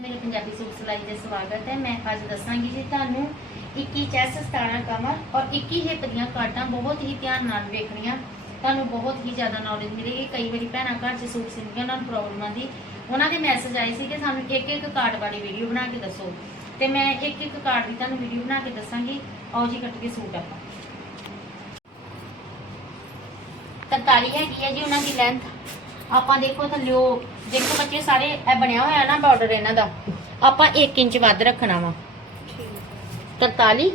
ਮੇਰੇ ਪੰਜਾਬੀ ਸੂਟ ਸਿਲਾਈ ਦੇ ਸਵਾਗਤ ਹੈ। ਮੈਂ ਅੱਜ ਦੱਸਾਂਗੀ ਜੀ ਤੁਹਾਨੂੰ 21 ਚੈਸ 17 ਕਮਰ ਔਰ 21 ਹਿੱਪ ਦੀਆਂ ਕਾਟਾਂ ਬਹੁਤ ਹੀ ਧਿਆਨ ਨਾਲ ਵੇਖਣੀਆਂ। ਤੁਹਾਨੂੰ ਬਹੁਤ ਹੀ ਜ਼ਿਆਦਾ ਨੌਲੇਜ ਮਿਲੇਗੀ। ਕਈ ਵਾਰੀ ਭੈਣਾਂ ਘਰ 'ਚ ਸੂਟ ਸਿੰਦੀਆਂ ਉਹਨਾਂ ਨੂੰ ਪ੍ਰੋਬਲਮ ਆਉਂਦੀ ਉਹਨਾਂ ਦੇ ਮੈਸੇਜ ਆਏ ਸੀ ਕਿ ਸਾਨੂੰ ਇੱਕ ਇੱਕ ਕਾਰਡ ਵਾਲੀ ਵੀਡੀਓ ਬਣਾ ਕੇ ਦੱਸੋ। ਤੇ ਮੈਂ ਇੱਕ ਇੱਕ ਕਾਰਡ ਦੀ ਤੁਹਾਨੂੰ ਵੀਡੀਓ ਬਣਾ ਕੇ ਦੱਸਾਂਗੀ। ਆਓ ਜੀ, ਕੱਟ ਕੇ ਸੂਟ ਆਪਾਂ। 43 ਹੈਗੀ ਹੈ ਜੀ, ਉਹਨਾਂ ਦੀ ਲੈਂਥ ਆਪਾਂ ਦੇਖੋ ਥੱਲਿਓ ਦੇਖੋ ਬੱਚੇ ਸਾਰੇ ਇਹ ਬਣਿਆ ਹੋਇਆ ਨਾ ਬਾਰਡਰ ਇਹਨਾਂ ਦਾ। ਆਪਾਂ 1 ਇੰਚ ਵੱਧ ਰੱਖਣਾ ਵਾ। 43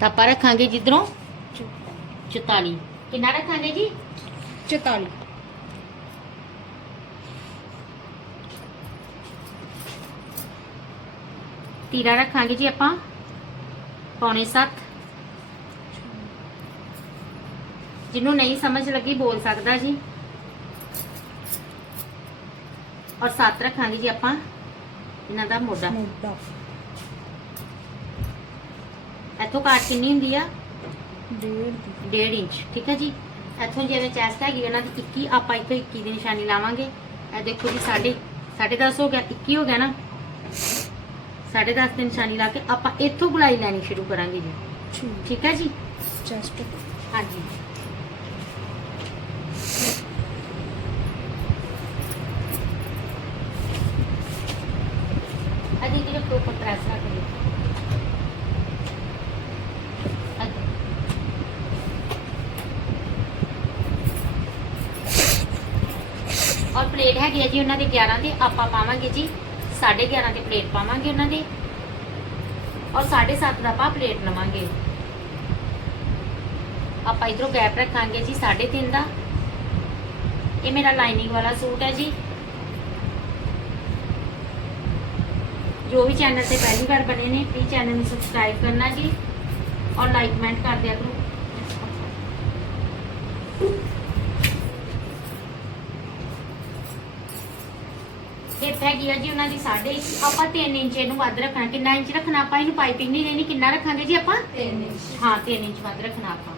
ਤਾਂ ਆਪਾਂ ਰੱਖਾਂਗੇ ਜਿੱਧਰੋਂ 44 ਕਿੰਨਾ ਰੱਖਾਂਗੇ ਜੀ? 44 ਤੀਰਾ ਰੱਖਾਂਗੇ ਜੀ ਆਪਾਂ। ਪੌਣੇ 7 ਜਿਹਨੂੰ ਨਹੀਂ ਸਮਝ ਲੱਗੀ ਬੋਲ ਸਕਦਾ ਜੀ। ਔਰ 7 ਰੱਖਾਂਗੇ ਜੀ ਆਪਾਂ। ਇਹਨਾਂ ਦਾ ਮੋਢਾ। ਮੋਟਾ ਇੱਥੋਂ ਕਾਟ ਕਿੰਨੀ ਹੁੰਦੀ ਆ? ਡੇਢ ਦੀ। 1.5 ਇੰਚ ਠੀਕ ਹੈ ਜੀ? ਇੱਥੋਂ ਜਿਵੇਂ ਚੈਸਟ ਹੈਗੀ ਉਹਨਾਂ ਦੀ 21 ਆਪਾਂ ਇੱਥੋਂ 21 ਦੀ ਨਿਸ਼ਾਨੀ ਲਾਵਾਂਗੇ। ਇਹ ਦੇਖੋ ਜੀ ਸਾਢੇ ਸਾਢੇ 10 ਹੋ ਗਿਆ 21 ਹੋ ਗਿਆ ਨਾ? ਸਾਢੇ 10 ਦੀ ਨਿਸ਼ਾਨੀ ਲਾ ਕੇ ਆਪਾਂ ਇੱਥੋਂ ਗੁਲਾਈ ਲੈਣੀ ਸ਼ੁਰੂ ਕਰਾਂਗੇ ਜੀ। ਠੀਕ। ਠੀਕ ਹੈ ਜੀ? ਚੈਸਟ ਹਾਂਜੀ ਅਜੀ ਜਿਹੜੇ ਪ੍ਰੋਪਰ ਪ੍ਰੈਸ ਨਾ ਕਰਿਓ ਅੱਗੇ। ਔਰ ਪਲੇਟ ਹੈਗੀ ਹੈ ਜੀ ਉਹਨਾਂ ਦੇ 11 ਦੇ, ਆਪਾਂ ਪਾਵਾਂਗੇ ਜੀ 11.5 ਦੇ ਪਲੇਟ ਪਾਵਾਂਗੇ ਉਹਨਾਂ ਦੇ। ਔਰ 7.5 ਦਾ ਆਪਾਂ ਪਲੇਟ ਲਵਾਂਗੇ। ਆਪਾਂ ਇਧਰੋਂ ਗੈਪ ਰੱਖਾਂਗੇ ਜੀ 3.5 ਦਾ। ਇਹ ਮੇਰਾ ਲਾਈਨਿੰਗ ਵਾਲਾ ਸੂਟ ਹੈ ਜੀ। ਜੋ ਵੀ ਚੈਨਲ ਤੇ ਪਹਿਲੀ ਵਾਰ ਬਣੇ ਨੇ ਪਲੀਜ਼ ਚੈਨਲ ਨੂੰ ਸਬਸਕ੍ਰਾਈਬ ਕਰਨਾ ਜੀ। ਔਰ ਲਾਈਕ ਕਮੈਂਟ ਕਰ ਦਿਆ ਕਰੋ। ਹਿੱਪ ਹੈਗੀ ਆ ਜੀ ਉਹਨਾਂ ਦੀ 1.5 ਆਪਾਂ 3 ਇੰਚ ਇਹਨੂੰ ਵੱਧ ਰੱਖਣਾ। ਕਿੰਨਾ ਇੰਚ ਰੱਖਣਾ ਆਪਾਂ? ਇਹਨੂੰ ਪਾਈਪਿੰਗ ਨਹੀਂ ਦੇਣੀ। ਕਿੰਨਾ ਰੱਖਾਂਗੇ ਜੀ ਆਪਾਂ? 3 ਇੰਚ। ਹਾਂ 3 ਇੰਚ ਵੱਧ ਰੱਖਣਾ ਆਪਾਂ।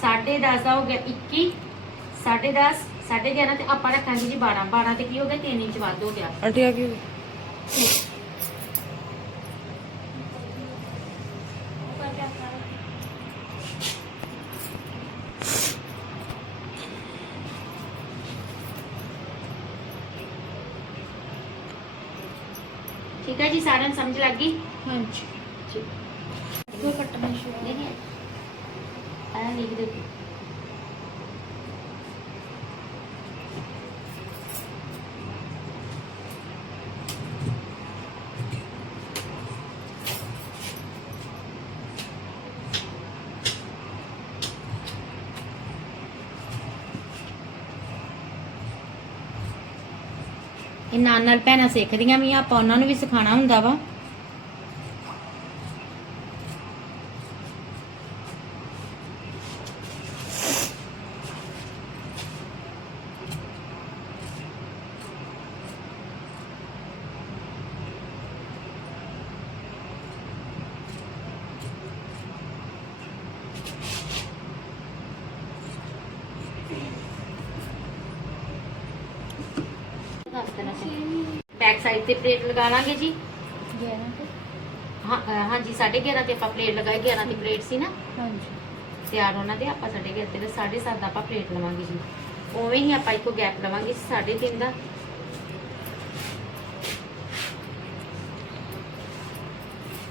ਸਾਢੇ 10 ਦਾ ਹੋ ਗਿਆ 21 ਸਾਢੇ 10 ਸਾਢੇ 11 ਤੇ ਆਪਾਂ ਰੱਖਾਂਗੇ ਜੀ 12 12 ਤੇ ਕੀ ਹੋ ਗਿਆ? 3 ਇੰਚ ਵੱਧ ਹੋ ਗਿਆ। ਅਟਿਆ ਕਿਉਂ ਠੀਕ ਹੈ ਜੀ ਸਾਰਿਆਂ ਨੂੰ ਸਮਝ ਲੱਗ ਗਈ? ਹਾਂਜੀ। ਠੀਕ ਕੋਈ ਕੱਟਣਾ ਸ਼ੁਰੂ ਨਹੀਂ ਆ ਲਿਖ ਦੇ ਇਹ ਨਾਲ ਨਾਲ ਭੈਣਾਂ ਸਿੱਖਦੀਆਂ ਵੀ ਆ, ਆਪਾਂ ਉਹਨਾਂ ਨੂੰ ਵੀ ਸਿਖਾਉਣਾ ਹੁੰਦਾ ਵਾ ਬੈਕ ਸਾਈਡ ਤੇ ਪਲੇਟ ਲਗਾ ਲਾਂਗੇ ਜੀ। 11 ਤੇ? ਹਾਂ ਅ, ਹਾਂਜੀ 11.5 ਤੇ ਆਪਾਂ ਪਲੇਟ ਲਗਾਈ 11 ਦੀ ਪਲੇਟ ਸੀ ਨਾ। ਹਾਂਜੀ। ਤਿਆਰ ਉਹਨਾਂ ਦੇ ਆਪਾਂ 11.5 ਤੇ 7.5 ਦਾ ਆਪਾਂ ਪਲੇਟ ਲਵਾਂਗੇ ਜੀ। ਉਵੇਂ ਹੀ ਆਪਾਂ ਇੱਕੋ ਗੈਪ ਲਵਾਂਗੇ 3.5 ਦਾ।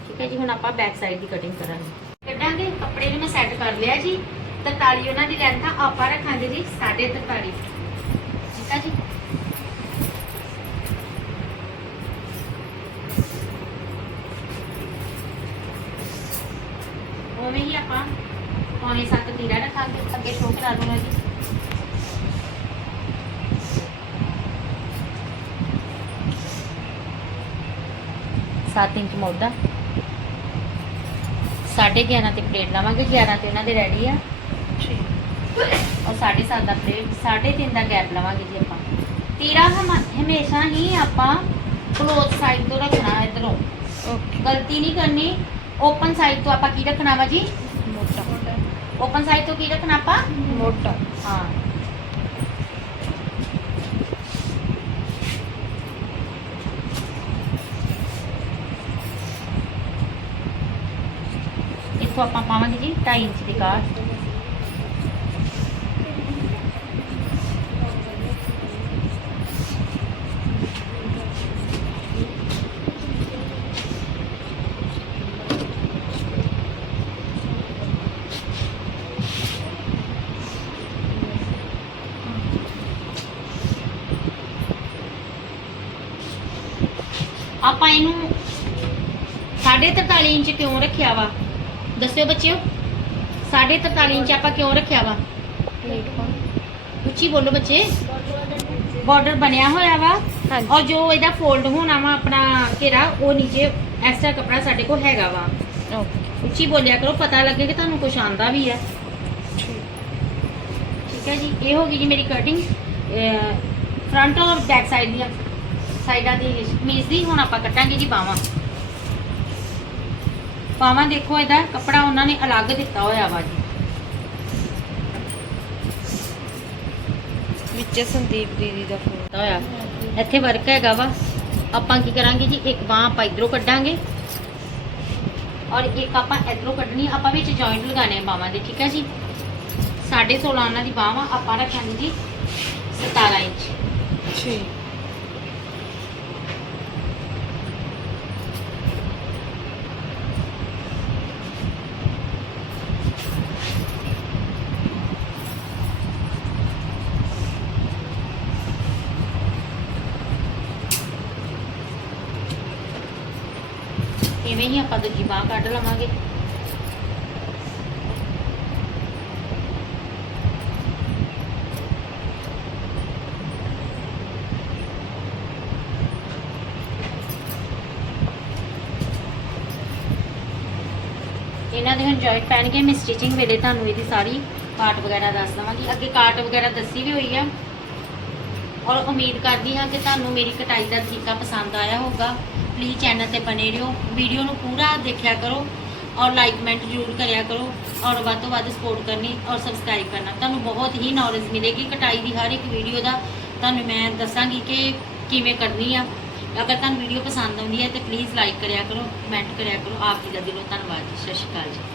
ਠੀਕ ਹੈ ਜੀ ਹੁਣ ਆਪਾਂ ਬੈਕ ਸਾਈਡ ਦੀ ਕਟਿੰਗ ਕਰਾਂਗੇ। ਕੱਢਾਂਗੇ ਕੱਪੜੇ ਨੂੰ ਮੈਂ ਸੈੱਟ ਕਰ ਲਿਆ ਜੀ। 43 ਉਹਨਾਂ ਦੀ ਲੈਂਥ ਆ ਆਪਾਂ ਰੱਖਾਂਗੇ ਜੀ 43.5 ਉਵੇਂ ਹੀ ਆਪਾਂ। ਪੌਣੇ 7 ਤੀਰਾ ਰੱਖਾਂਗੇ ਅੱਗੇ ਸ਼ੋਅ ਕਰਾ ਦੂੰਗਾ ਜੀ। ਸੱਤ ਇੰਚ ਮੋਢਾ। ਸਾਢੇ 11 ਤੇ ਪਲੇਟ ਲਾਵਾਂਗੇ 11 ਤੇ ਉਹਨਾਂ ਦੇ ਰੈਡੀ ਆ। ਠੀਕ। ਔਰ ਸਾਢੇ ਸੱਤ ਦਾ ਪਲੇਟ ਸਾਢੇ ਤਿੰਨ ਦਾ ਗੈਪ ਲਵਾਂਗੇ ਜੀ ਆਪਾਂ। ਤੀਰਾ ਹਮ ਹਮੇਸ਼ਾ ਹੀ ਆਪਾਂ ਕਲੋਜ਼ ਸਾਈਡ ਤੋਂ ਰੱਖਣਾ ਇਧਰੋਂ। ਓਕੇ ਗਲਤੀ ਨਹੀਂ ਕਰਨੀ ਓਪਨ ਸਾਈਡ ਤੋਂ ਆਪਾਂ ਕੀ ਰੱਖਣਾ ਵਾ ਜੀ? ਮੋਟਾ ਓਪਨ ਸਾਈਡ ਤੋਂ ਕੀ ਰੱਖਣਾ ਆਪਾਂ? ਮੋਟਾ ਹਾਂ। ਇੱਥੋਂ ਆਪਾਂ ਪਾਵਾਂਗੇ ਜੀ 2.5 ਇੰਚ ਦੀ ਕਾਠ ਆਪਾਂ ਇਹਨੂੰ 43.5 ਇੰਚ ਕਿਉਂ ਰੱਖਿਆ ਵਾ? ਦੱਸਿਓ ਬੱਚਿਓ। 43.5 ਇੰਚ ਆਪਾਂ ਕਿਉਂ ਰੱਖਿਆ ਵਾ? ਉੱਚੀ ਬੋਲੋ ਬੱਚੇ। ਬਾਰਡਰ ਬਣਿਆ ਹੋਇਆ ਵਾ। ਔਰ ਜੋ ਇਹਦਾ ਫੋਲਡ ਹੋਣਾ ਵਾ ਆਪਣਾ ਘੇਰਾ ਉਹ ਨੀਚੇ ਐਕਸਟਰਾ ਕੱਪੜਾ ਸਾਡੇ ਕੋਲ ਹੈਗਾ ਵਾ। ਉੱਚੀ ਬੋਲਿਆ ਕਰੋ ਪਤਾ ਲੱਗੇ ਕਿ ਤੁਹਾਨੂੰ ਕੁਝ ਆਂਦਾ ਵੀ ਠੀਕ। ਠੀਕ ਹੈ ਜੀ। ਇਹ ਹੋ ਗਈ ਜੀ ਮੇਰੀ ਕਟਿੰਗ ਫਰੰਟ ਔਰ ਬੈਕ ਸਾਈਡ ਦੀਆਂ। ਸਾਈਡਾਂ ਦੀ ਕਮੀਜ਼ ਦੀ, ਹੁਣ ਆਪਾਂ ਕੱਟਾਂਗੇ ਜੀ ਬਾਵਾਂ ਬਾਵਾਂ ਦੇਖੋ, ਇਹਦਾ ਕੱਪੜਾ ਉਹਨਾਂ ਨੇ ਅਲੱਗ ਦਿੱਤਾ ਹੋਇਆ ਵਾ ਜੀ। ਵਿੱਚ ਸੰਦੀਪ ਦੀਦੀ ਦਾ ਫੋਨ ਦਿੱਤਾ ਹੋਇਆ। ਇੱਥੇ ਵਰਕ ਹੈਗਾ ਵਾ। ਆਪਾਂ ਕੀ ਕਰਾਂਗੇ ਜੀ, ਇੱਕ ਬਾਹ ਆਪਾਂ ਇਧਰੋਂ ਕੱਢਾਂਗੇ। ਔਰ ਇੱਕ ਆਪਾਂ ਇਧਰੋਂ ਕੱਢਣੀ, ਆਪਾਂ ਵਿੱਚ ਜੁਆਇੰਟ ਲਗਾਣੇ ਆ ਬਾਹਾਂ ਦੇ, ਠੀਕ ਹੈ ਜੀ? 16.5 ਉਹਨਾਂ ਦੀ ਬਾਹਾਂ ਆਪਾਂ ਰੱਖਾਂਗੇ ਜੀ 17 ਇੰਚ। ਠੀਕ। ਇਵੇਂ ਹੀ ਆਪਾਂ ਦੂਜੀ ਬਾਹ ਕੱਢ ਲਵਾਂਗੇ। ਇਹਨਾਂ ਦੇ ਹੁਣ ਜੁਆਇੰਟ ਪੈਣਗੇ ਮੈਂ ਸਟਿਚਿੰਗ ਵੇਲੇ ਤੁਹਾਨੂੰ ਇਹਦੀ ਸਾਰੀ ਕਾਟ ਵਗੈਰਾ ਦੱਸ ਦਵਾਂਗੀ। ਅੱਗੇ ਕਾਟ ਵਗੈਰਾ ਦੱਸੀ ਵੀ ਹੋਈ ਆ। ਔਰ ਉਮੀਦ ਕਰਦੀ ਹਾਂ ਕਿ ਤੁਹਾਨੂੰ ਮੇਰੀ ਕਟਾਈ ਦਾ ਤਰੀਕਾ ਪਸੰਦ ਆਇਆ ਹੋਊਗਾ। ਪਲੀਜ਼ ਚੈਨਲ ਤੇ ਬਨੇ ਰਹੋ। ਵੀਡੀਓ ਨੂੰ ਪੂਰਾ ਦੇਖਿਆ ਕਰੋ ਔਰ ਲਾਈਕ ਕਮੈਂਟ ਜ਼ਰੂਰ ਕਰਿਆ ਕਰੋ ਔਰ ਵੱਧ ਤੋਂ ਵੱਧ ਸਪੋਰਟ ਕਰਨੀ ਔਰ ਸਬਸਕ੍ਰਾਈਬ ਕਰਨਾ। ਤੁਹਾਨੂੰ ਬਹੁਤ ਹੀ ਨੌਲੇਜ ਮਿਲੇਗੀ ਕਟਾਈ ਦੀ, ਹਰ ਇੱਕ ਵੀਡੀਓ ਦਾ। ਤੁਹਾਨੂੰ ਮੈਂ ਦੱਸਾਂਗੀ ਕਿ ਕਿਵੇਂ ਕਰਨੀ ਆ। ਅਗਰ ਤੁਹਾਨੂੰ ਵੀਡੀਓ ਪਸੰਦ ਆਉਂਦੀ ਹੈ ਤੇ ਪਲੀਜ਼ ਲਾਈਕ ਕਰਿਆ ਕਰੋ ਕਮੈਂਟ ਕਰਿਆ ਕਰੋ। ਆਪ ਜੀ ਦਾ ਦਿਲੋਂ ਧੰਨਵਾਦ ਜੀ। ਸਤਿ ਸ਼੍ਰੀ ਅਕਾਲ ਜੀ।